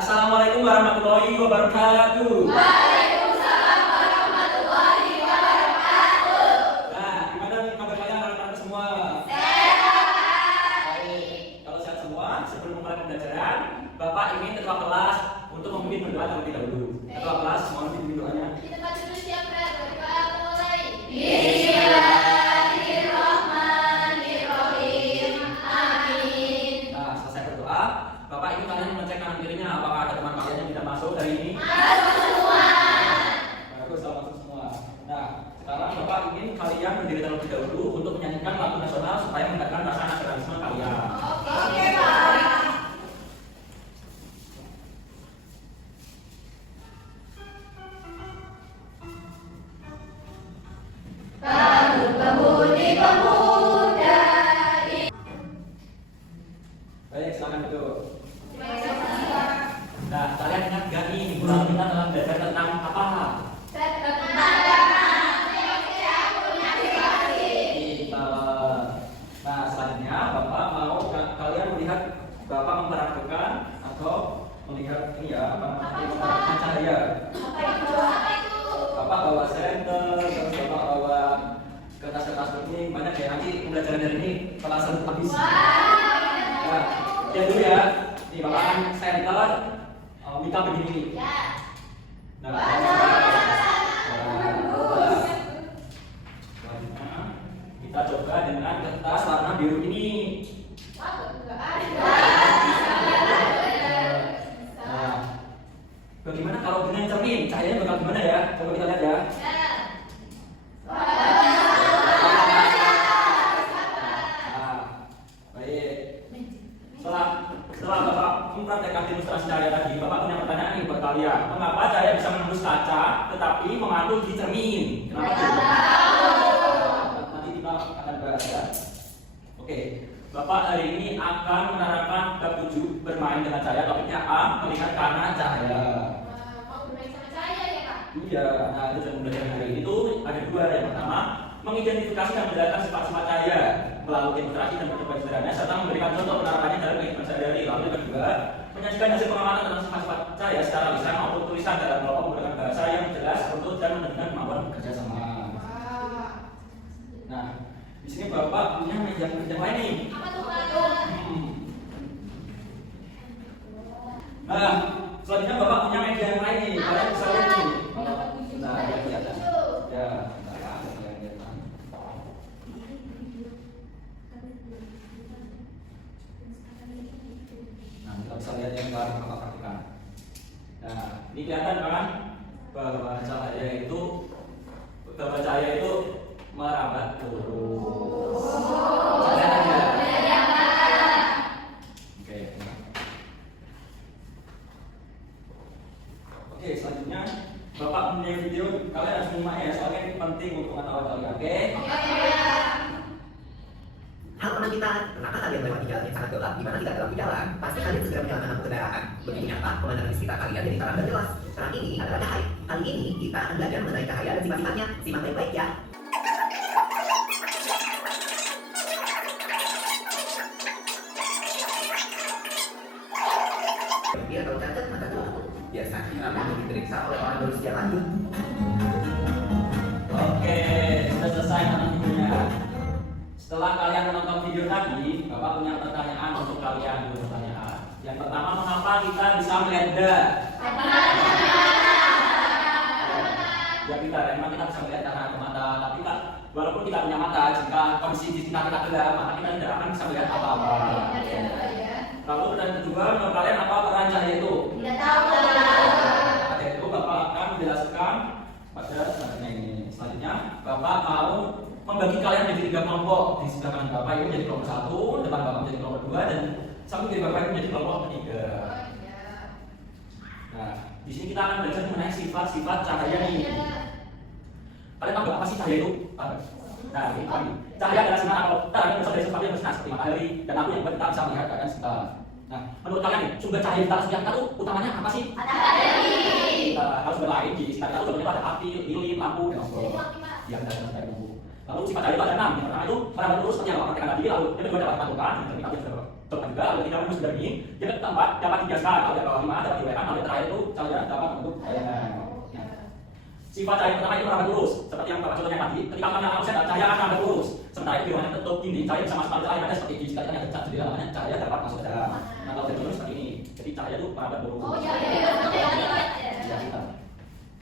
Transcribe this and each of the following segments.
Assalamualaikum warahmatullahi wabarakatuh. Waalaikumsalam warahmatullahi wabarakatuh. Nah, gimana nih kabar kalian anak-anak semua? Sehat. Baik, kalau sehat semua, sebelum memulai pembelajaran, Bapak ingin ketua kelas untuk memimpin berdoa terlebih dahulu. Ketua kelas, mohon pimpin doanya. Kita baca dulu siapa? Berdoa mulai. Bismillahirrahmanirrahim. Amin. Nah, selesai berdoa, Bapak ingin kalian mengecek kanan kirinya apakah ada teman kalian yang tidak masuk hari ini? Masuk semua. Bagus, masuk semua. Nah, sekarang Bapak ingin kalian berdiri terlebih dahulu untuk menyanyikan lagu nasional supaya meningkatkan rasa nasionalisme kalian. Oke, Pak. Pemuda. Baik, silakan duduk. Nah, kalian ingat gak nih minggu lalu kita telah belajar tentang apa? Pintar. Nah, selanjutnya Bapak mau kalian melihat Bapak memperhatikan atau melihat ini ya apa namanya cahaya. Bapak bawa senter, terus Bapak bawa kertas-kertas kuning, banyak ya nanti pembelajaran dari ini telah selesai habis. Nah, lihat dulu ya. Nih Bapak kan senter, minta begini. Nah, kita coba dengan kertas warna biru ini. Nah, bagaimana kalau dengan cermin? Cahayanya bakal gimana ya? Coba kita lihat ya. Nah, baik. Setelah Bapak mempraktekkan ilustrasi cahaya tadi, Bapak punya pertanyaan nih buat kalian. Mengapa cahaya bisa menembus kaca, tetapi memantul di cermin? Kenapa coba? Nanti kita akan bahas ya. Oke, Bapak hari ini akan menerapkan bab 7 bermain dengan cahaya. Topiknya A, melihat karena cahaya. Mau bermain sama saya ya, Pak? Iya, nah itu yang pembelajaran hari ini tuh ada dua. Yang pertama, mengidentifikasi dan menjelaskan sifat-sifat cahaya melalui demonstrasi dan percobaan sederhana serta memberikan contoh penerapannya dalam kehidupan sehari-hari. Lalu yang kedua, menyajikan hasil pengamatan tentang sifat-sifat cahaya secara lisan maupun tulisan dalam kelompok menggunakan bahasa yang jelas, runtut dan menunjukkan kemampuan bekerja sama. Nah, di sini Bapak punya meja lain nih. Apa tuh, Pak? Nah, selanjutnya Bapak punya meja yang lain nih. Kalian bisa lihat nih. Nah, lihat di atas. Ya, nah, kita bisa lihat yang baru Bapak praktikan. Nah, ini kelihatan kan bahwa cahaya itu merambat lurus. Kelihatan ya? Oke, selanjutnya Bapak punya video, kalian harus menyimak ya, soalnya ini penting untuk pengetahuan kalian. Oke? Hal teman kita, kenapa kalian melewati jalan yang sangat gelap? Di mana tidak gelap di jalan? Pasti kalian segera menyalakan lampu kendaraan. Begitu nyata, pemandangan di sekitar kalian jadi terang dan jelas. Sekarang ini adalah cahaya. Kali ini kita akan belajar mengenai cahaya dan sifat-sifatnya. Simak baik-baik ya. Bila kalau cacat, maka tutup. Biasanya akan diperiksa oleh orang berusia lanjut. Oke, sudah selesai nonton videonya. Setelah kalian menonton video tadi, Bapak punya pertanyaan untuk kalian. Dua pertanyaan. Yang pertama, mengapa kita bisa melihat benda? Ya kita, memang kita bisa melihat karena ada mata. Tapi kan, walaupun kita punya mata, jika kondisi di sekitar kita gelap, maka kita tidak akan bisa melihat apa-apa. Lalu pertanyaan kedua, menurut kalian apa peran cahaya itu? Tidak tahu. Pada itu Bapak akan menjelaskan pada selanjutnya ini. Selanjutnya Bapak mau membagi kalian menjadi 3 kelompok. Di sebelah kanan Bapak itu menjadi kelompok 1, depan Bapak menjadi kelompok 2, dan samping kiri Bapak itu menjadi kelompok 3. Nah, di sini kita akan belajar mengenai sifat-sifat cahaya ini. Kalian tahu apa sih cahaya itu? Nah, ini cahaya adalah sinar atau terang yang berasal dari sesuatu yang bersinar seperti matahari dan lampu yang membuat kita bisa melihat keadaan sekitar. Nah, menurut kalian nih, sumber cahaya di dalam sekitar kita tuh utamanya apa sih? Matahari. Kalau sumber lain di sekitar kita tuh contohnya ada api, lilin, lampu, dan sebagainya. Yang dalam sekitar itu. Lalu sifat cahaya itu ada 6. Yang pertama itu merambat lurus seperti yang Bapak praktekkan tadi. Lalu yang kedua dapat pematukan, yang ketiga sudah coba juga. Lalu ketiga menembus dari ini. Yang keempat dapat dibiaskan. Kalau yang ke-5 dapat diuraikan. Lalu yang terakhir itu cahaya dapat membentuk bayangan. Sifat cahaya pertama itu merambat lurus, seperti yang Bapak contohnya tadi. Ketika menyala lampu cahaya akan merambat lurus. Sementara itu yang tertutup ini cahaya bisa masuk ke air ada seperti ini. Jika yang gencang jadi namanya cahaya dapat masuk ke dalam. Nah kalau tertutup seperti ini, jadi cahaya itu merambat lurus. Oh iya iya.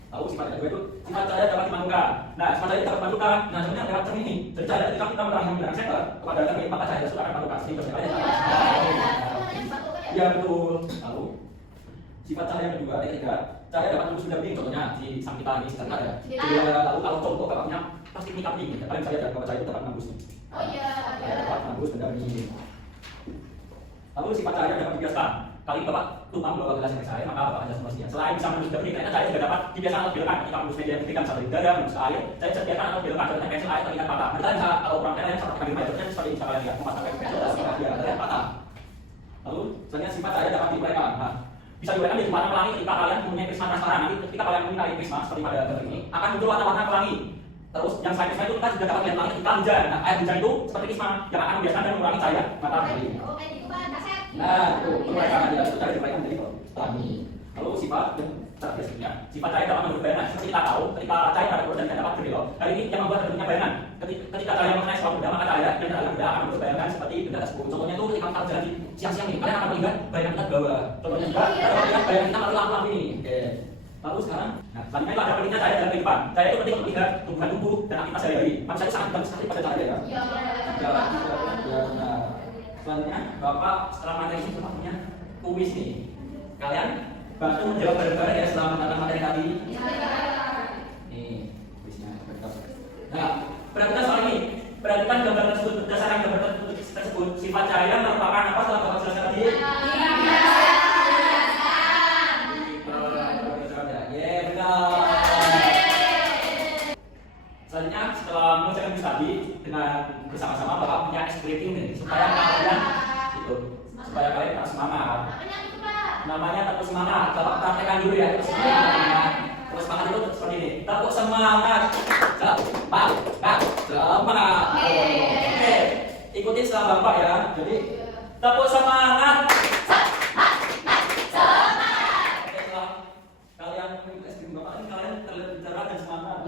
Lalu sifat yang kedua itu sifat cahaya dapat dimantukan. Nah, sifat cahaya dapat dimantukan. Nah, sebenarnya lewat cermin ini. Jadi cahaya ketika kita menggunakan senter kepada cermin maka cahaya tersebut akan dimantukan sehingga cahaya. Ya betul. Lalu sifat cahaya yang kedua, ketiga, cahaya dapat tembus benda bening. Contohnya di samping kita ini sekarang ada. Jadi lalu kalau contoh bapaknya plastik ini kaping. Paling saya dapat cahaya itu dapat menembus. Oh iya. Dapat menembus benda bening. Lalu sifat cahaya dapat dibiaskan. Kali Bapak lupa membawa gelas yang saya, maka Bapak ada solusinya. Selain bisa menembus benda bening, ternyata cahaya juga dapat dibiasakan atau belokkan. Ketika menembus media yang ketika misalnya di dada, menembus air, cahaya bisa dibiasakan atau belokkan. Contohnya pensil air terlihat patah. Mereka bisa kalau orang kalian yang seperti kami contohnya seperti bisa kalian lihat memasangkan pensil dan seperti dia terlihat patah. Lalu selanjutnya sifat cahaya dapat diuraikan. Nah, bisa diuraikan di warna pelangi ketika kalian mempunyai prisma transparan. Nanti ketika kalian mempunyai prisma seperti pada gambar ini, akan muncul warna-warna pelangi. Terus yang selain prisma itu kita juga dapat lihat pelangi ketika hujan. Nah, air hujan itu seperti prisma yang akan membiaskan dan mengurangi cahaya matahari. Nah, itu perbaikan dia itu cara diuraikan menjadi pelangi. Lalu sifat dan cara biasanya sifat cahaya dapat membentuk bayangan. Seperti kita tahu, ketika cahaya pada dan tidak dapat berbelok. Kali ini yang membuat bentuknya bayangan. Ketika cahaya mengenai suatu benda, maka cahaya yang dalam benda akan membentuk bayangan seperti benda tersebut. Contohnya itu ketika kita berjalan di siang-siang ini, kalian akan melihat bayangan kita di bawah. Contohnya juga, kalian melihat bayangan kita melalui lampu ini. Oke. Lalu sekarang, nah selanjutnya itu ada pentingnya cahaya dalam kehidupan. Cahaya itu penting untuk melihat tumbuhan tubuh dan aktivitas sehari-hari. Manusia itu sangat bergantung sekali pada cahaya ya. Nah, selanjutnya Bapak setelah materi ini Bapak punya kuis nih. Kalian bantu menjawab bareng-bareng ya setelah menonton materi tadi. Nih kuisnya. Nah, perhatikan soal ini. Perhatikan gambar tersebut. Berdasarkan gambar tersebut, sifat cahaya merupakan apa setelah Bapak jelaskan tadi? Selanjutnya setelah mengerjakan kuis tadi dengan bersama-sama Bapak punya explain nih supaya kalian itu supaya kalian tetap semangat. Namanya tetap semangat. Bapak praktekkan dulu ya. Terus semangat itu seperti ini. Tetap semangat. Semangat. Oke. Ikutin setelah Bapak ya. Jadi tetap semangat. Oke, setelah kalian mengikuti Bapak ini kalian terlihat bicara dan semangat.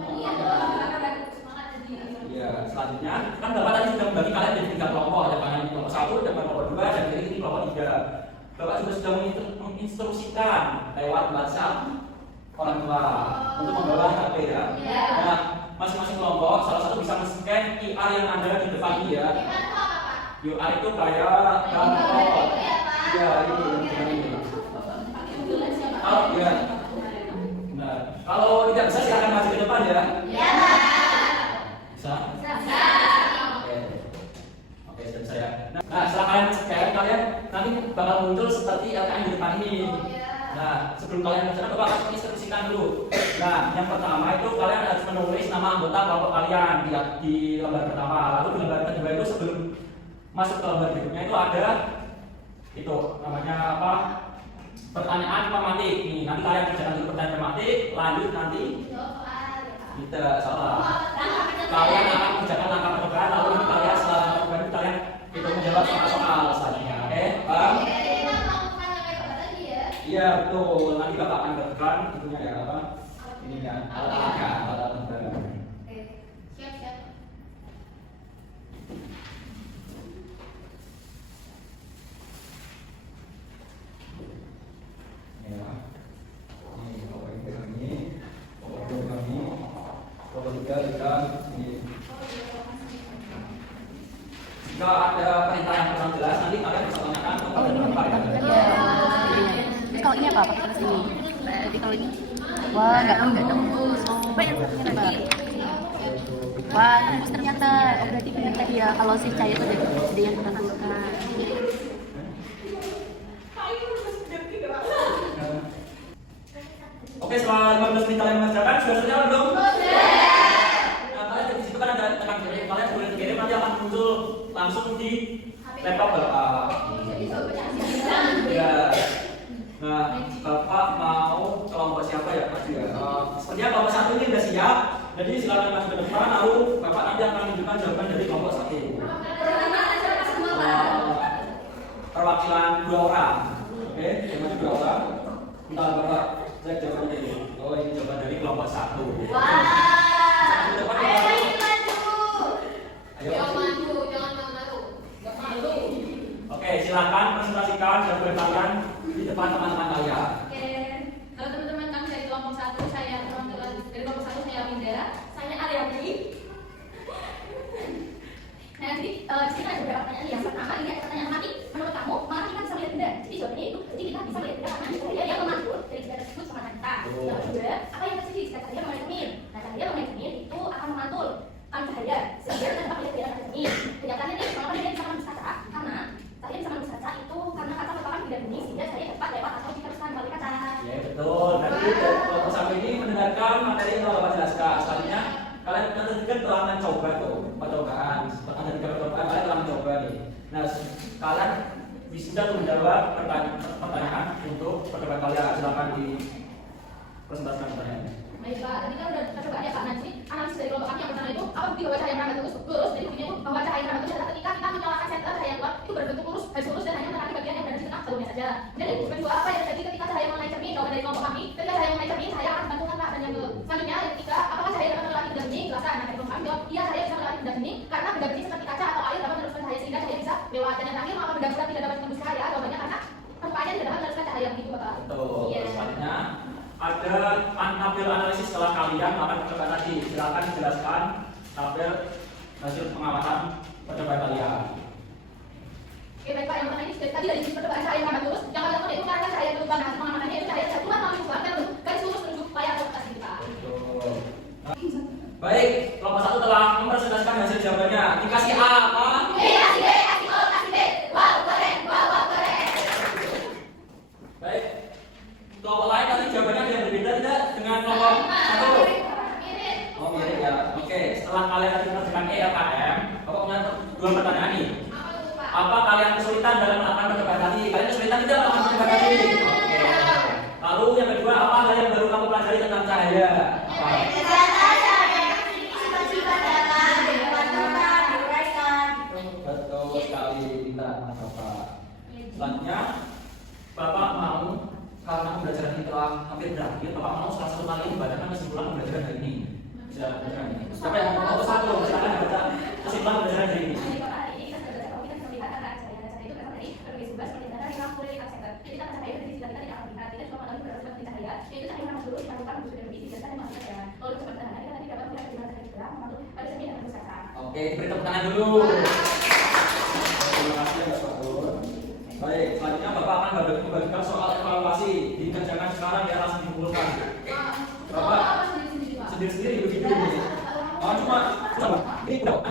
Ya, selanjutnya kan Bapak tadi sudah membagi kalian jadi 3 kelompok, ada kanan ini kelompok 1, dan kelompok 2, dan kiri ini kelompok 3. Bapak juga sudah menginstruksikan lewat WhatsApp orang tua untuk membawa HP ya. Nah, masing-masing kelompok salah satu bisa men-scan QR yang ada di depan ini ya. QR itu kayak barcode. Ya, ini. Oh, ya. Nah, kalau tidak bisa silakan maju ke depan ya. Bisa? Oke, sudah bisa ya. Nah, setelah kalian men-scan, kalian nanti bakal muncul seperti LKM di depan ini. Nah, sebelum kalian menceritakan, Bapak akan instruksikan dulu. Nah, yang pertama itu kalian harus menulis nama anggota kelompok kalian di lembar pertama. Lalu di lembar kedua itu sebelum masuk ke lembar berikutnya itu ada itu namanya apa? Pertanyaan tematik. Nih, nanti kalian kerjakan dulu pertanyaan tematik, lanjut nanti tidak salah. Kalian akan mengerjakan langkah percobaan, lalu kalian setelah percobaan itu kalian itu menjawab soal-soal selanjutnya. Oke, paham? Iya betul. Nanti Bapak akan berikan tentunya ya apa? Ini kan alat-alatnya, alat-alat. Siap. Ya. Ini kelompok ini, kelompok ini, kelompok 3 dan ini. Jika ada perintah yang kurang jelas, nanti kalian bisa tanyakan kepada Bapak ya. Terus kalau ini apa? Pakai ke sini. Jadi kalau ini, wah nggak tembus. Coba yang satunya lebar. Wah tembus ternyata. Oh berarti benar tadi ya. Kalau si cahaya itu ada yang kita takutkan. Oke, setelah 15 menit kalian mengerjakan, sudah selesai belum? Nah, kalian di situ kan ada tekan kirim, kalian boleh kirim nanti akan muncul langsung di laptop Bapak. Ya. Nah, Bapak mau kelompok siapa ya Pak? Sepertinya kelompok 1 ini sudah siap. Jadi silakan masuk ke depan, lalu Bapak nanti akan 2 orang. Oke, yang maju 2 orang. Bentar Bapak cek jawabannya ini. Oh, ini jawaban dari kelompok 1. Wah. Depan Ayo Bapak. ini maju. Ayo. Jangan maju, jangan malu. Gak malu. Oke, silakan presentasikan jawaban kalian di depan teman-teman kalian. Oke. Halo teman-teman, kami dari kelompok 1. Saya dari kelompok 1 saya Winda. Saya Ariati. Nah, jadi di sini ada beberapa pertanyaan. Yang pertama ini ada pertanyaan mati. Menurut kamu, mata kita bisa melihat benda? Jadi jawabannya itu, jadi kita bisa melihat benda karena ada cahaya yang memantul dari benda tersebut sama kita. Yang kedua, apa yang terjadi jika cahaya mengenai cermin? Nah, cahaya mengenai cermin itu akan memantul cahaya sehingga kita dapat melihat benda pada cermin. Kenyataannya nih, mengapa dia bisa menembus kaca? Karena cahaya bisa menembus kaca itu karena kaca merupakan benda bening sehingga cahaya dapat lewat atau diteruskan melalui kaca. Ya betul. Nanti dari kelompok 1 ini mendengarkan materi yang telah Bapak jelaskan. Selanjutnya kalian kan telah mencoba tuh percobaan. Ada 3 percobaan kalian telah mencoba nih. Nah, kalian bisa tuh menjawab pertanyaan untuk percobaan kalian. Silakan di presentasikan pertanyaannya. Baik Pak, tadi kan udah kita coba ya Pak. Nah, jadi analisis dari kelompok kami yang pertama itu apa bukti bahwa cahaya merambat lurus? Jadi buktinya itu bahwa cahaya merambat lurus adalah ketika kita menyalakan senter cahaya keluar itu berbentuk lurus, lurus dan hanya mengenai bagian yang berada di tengah sebelumnya saja. Dan yang kedua apa yang terjadi ketika cahaya mengenai cermin? Kalau dari kelompok kami, ketika cahaya mengenai cermin, cahaya akan dibantulkan Pak. Dan yang selanjutnya yang ketiga, apakah cahaya dapat melewati benda bening? Jelaskan. Nah, dari kelompok kami jawab, iya cahaya bisa melewati benda bening karena benda bening seperti kaca atau air dapat meneruskan cahaya sehingga cahaya bisa lewat. Dan yang terakhir, mengapa benda bulat tidak dapat menembus cahaya? Jawabannya karena permukaannya tidak dapat meneruskan cahaya begitu Bapak. Betul. Iya. Selanjutnya ada tabel analisis setelah kalian melakukan percobaan tadi. Silakan dijelaskan tabel hasil pengamatan percobaan kalian. Oke baik Pak, yang pertama ini tadi dari sisi percobaan cahaya merambat lurus, yang pertama itu karena cahaya berubah. Nah, pengamatannya itu cahaya jatuh melalui bulan dan garis lurus menuju layar atas kita. Betul. Baik, kelompok 1 telah mempresentasikan hasil jawabannya. Dikasih A apa? Kasih B, kasih O, kasih B. Wow, keren, wow, keren. Baik. Kelompok lain tadi jawabannya ada yang berbeda tidak dengan kelompok 1? Mirip. Oh mirip ya. Oke, setelah kalian tadi mengerjakan E atau M, Bapak punya 2 pertanyaan nih. Apa tuh Pak? Apa kalian kesulitan dalam melakukan percobaan tadi? Kalian kesulitan tidak melakukan percobaan tadi? Oke. Lalu yang kedua, apa hal yang baru kamu pelajari tentang cahaya? Apa? Betul sekali, pintar Bapak. Selanjutnya, Bapak mau karena pembelajaran ini telah hampir berakhir, Bapak mau salah satu kali membacakan kesimpulan pembelajaran hari ini. Bisa bacakan ini. Siapa yang mau satu? Silakan baca kesimpulan pembelajaran hari ini. Jadi Bapak hari ini kita sudah belajar kita bisa melihat antara cahaya dan cahaya itu berasal dari berbagai sumber seperti data dari lampu dari center. Jadi kita cahaya dari sisi kita tidak akan melihat. Kita cuma mengetahui berasal dari cahaya. Yaitu cahaya yang dulu dipantukan untuk dari sisi dan menghasilkan cahaya. Lalu untuk sederhana kita tadi dapat melihat bagaimana cahaya kita memantul pada cermin dan tembus kaca. Oke, beri tepuk tangan dulu. Terima kasih Mas Fatur. Baik, selanjutnya Bapak akan membagikan soal evaluasi. Dikerjakan sekarang ya, langsung dikumpulkan. Bapak sendiri-sendiri begitu. Oh, cuma ini udah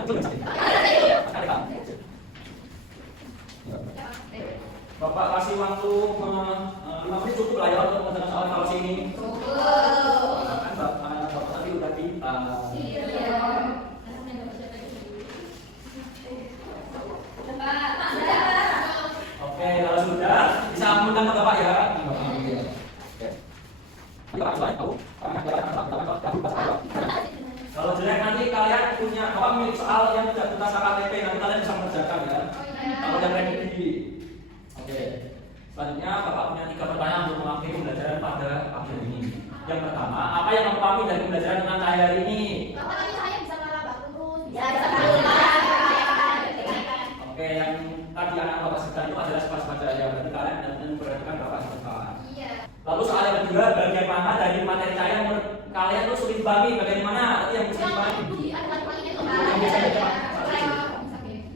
Bapak kasih waktu 5 menit cukup lah ya untuk mengerjakan soal evaluasi ini. Kan Bapak tadi udah pintar. Oke, kalau sudah bisa mengundang ke Bapak ya. Kalau jelek nanti kalian punya memiliki soal yang tidak tuntas KTP, nanti kalian bisa mengerjakan ya. Kalau yang ready. Oke. Selanjutnya Bapak punya 3 pertanyaan untuk mengakhiri pembelajaran pada pagi hari ini. Yang pertama, apa yang kamu pahami dari pembelajaran tentang cahaya hari ini? Bapak tadi cahaya bisa merambat lurus. Ya, bisa merambat. Oke, yang tadi anak Bapak sebutkan itu adalah sifat-sifat cahaya. Berarti kalian benar-benar memperhatikan Bapak sebutkan. Iya. Lalu soal yang kedua, bagaimana dari materi cahaya menurut kalian itu sulit dipahami? Bagaimana? Tadi yang bisa dipahami.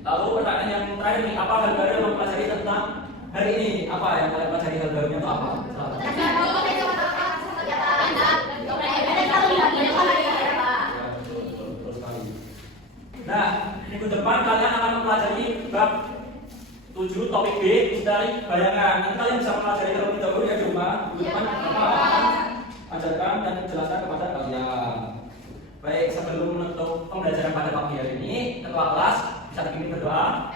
Lalu pertanyaan yang terakhir nih, apa hal baru yang mempelajari tentang hari ini? Apa yang kalian pelajari hal barunya itu apa? Nah, minggu depan kalian akan mempelajari bab 7 topik B dari bayangan. Nanti kalian bisa mempelajari terlebih dahulu ya di rumah. Minggu depan Bapak akan ajarkan dan jelaskan kepada kalian. Baik, sebelum menutup pembelajaran pada pagi hari ini, ketua kelas bisa dipimpin berdoa.